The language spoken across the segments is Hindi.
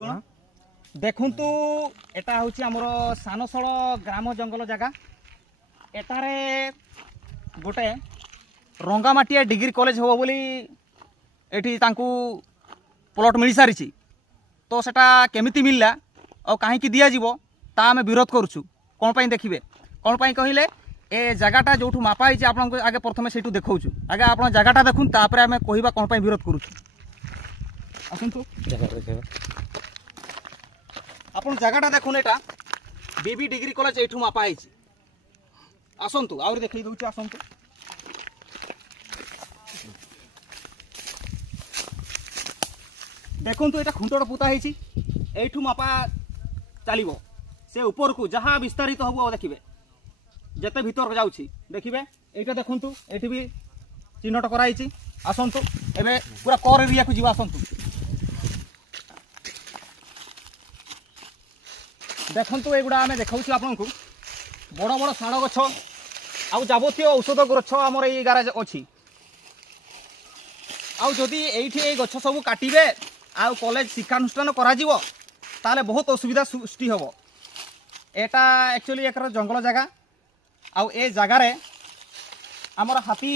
देखु एटा हूँ आमर सानसोल ग्राम जंगल जगह एटारे गोटे रंगामाटिया डिग्री कॉलेज हो बोली एठी तांकू प्लॉट मिल सारी तो सेटा केमिति मिलला और कहीं दि जाव ता आम विरोध करुचु कौन पाई देखिए कौन पाई कहले ए जगहटा जो मापा आपको आगे प्रथम से देखा आगे आप जगहटा देखुन तापर आम कहवा कौन पाई विरोध करुचु आसतु आप जगहटा देखुन एटा बीबी डिग्री कॉलेज ये मापा आसतु आउर देखई दूचे आसतु देखु ये खुंटड़ पुता यू मापा चलो से ऊपर को जहाँ विस्तारित हम देखिए जिते भीतर जाऊँगी देखिए यहाँ देखु ये भी चिन्हट कराई आसतु एवं पूरा कर एरिया को जीवा आसतु देखु एगुड़ा आम देखा आपन को बड़ बड़ शाण गछ आउ जावतीय औषध गछ आमर ये गारे अच्छी आदि ये गछ सब काटे आउ कॉलेज शिक्षानुष्ठान करा बहुत असुविधा सृष्टि हम एटा एक्चुअली एक जंगल जगह आउ ए जगार आमर हाथी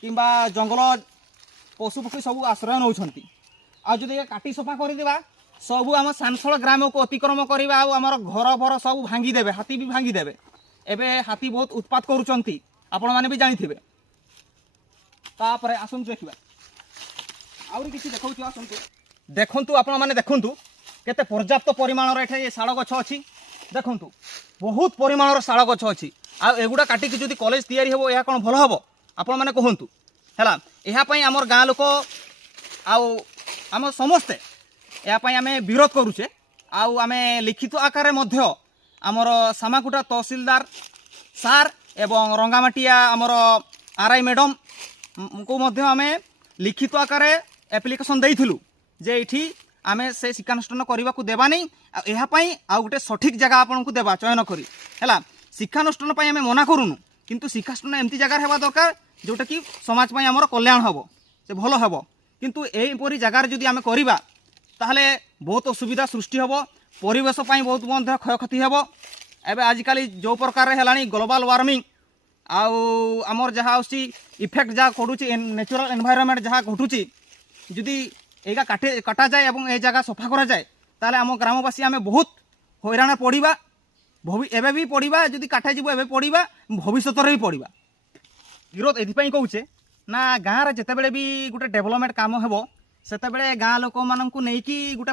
किंबा जंगल पशु पक्षी सब आश्रय नौकरी आदि काटी सफा करदेवा सबू आम सानसोल ग्राम को अतिक्रम करवा आमर घर भर सब भांगीदेवे हाथी भी भांगीदेवे एवं हाथी बहुत उत्पात करुँच आपण मैंने भी जानी तापर आसतु देखा आउरी किसी देखा आसतु देखु आपण मैंने देखु केते पर्याप्त परिमाणर ये शाल गछ अच्छी देखु बहुत परिमाणर शाल गछ अच्छी आगुड़ा काटिकी जदि कॉलेज तैयारी हो यह कौन भल हम आपण मैंने कहतु है आमर गाँ लोक आम समस्ते यापाई आम विरोध करुचे आम लिखित आकार आमर सामाकुटा तहसिलदार सार एवं रंगामाटिया आमर आरआई मैडम को आम लिखित आकार एप्लिकेशन देइथिलु जे इठी आमे से शिक्षानुष्ठान करने को देवा नहीं यापाई आ गोटे सठिक जगह आपन को देवा चयन करी है शिक्षानुष्ठान आम मना करूनु किंतु शिक्षानुष्ठान एमती जगह हेबा दरकार जोटा कि समाज पाई आमर कल्याण हम से भल हम किंतु एपरी जगार जदि आम करवा ताहले बहुत असुविधा सृष्टि हम परिवेश बहुत क्षयक्षति हम एवं आजिकल जो प्रकार है ग्लोबल वार्मिंग आमर जहाँ इफेक्ट जहाँ घटुची नेचुरल एनवायरनमेंट जहाँ घटुची जदि एगा काटा जाए और ये जगह सफा करा जाए ताले आम ग्रामवासी आम बहुत हैरान पड़ा एवं भी पड़ा जदि काटा जीव एवं पड़ा भविष्य भी पड़ा विरोध एपाई कौचे ना गाँव में जिते बड़े भी गोटे डेभलपमेंट काम हे से गाँ लोक मानू नहीं कि गोटे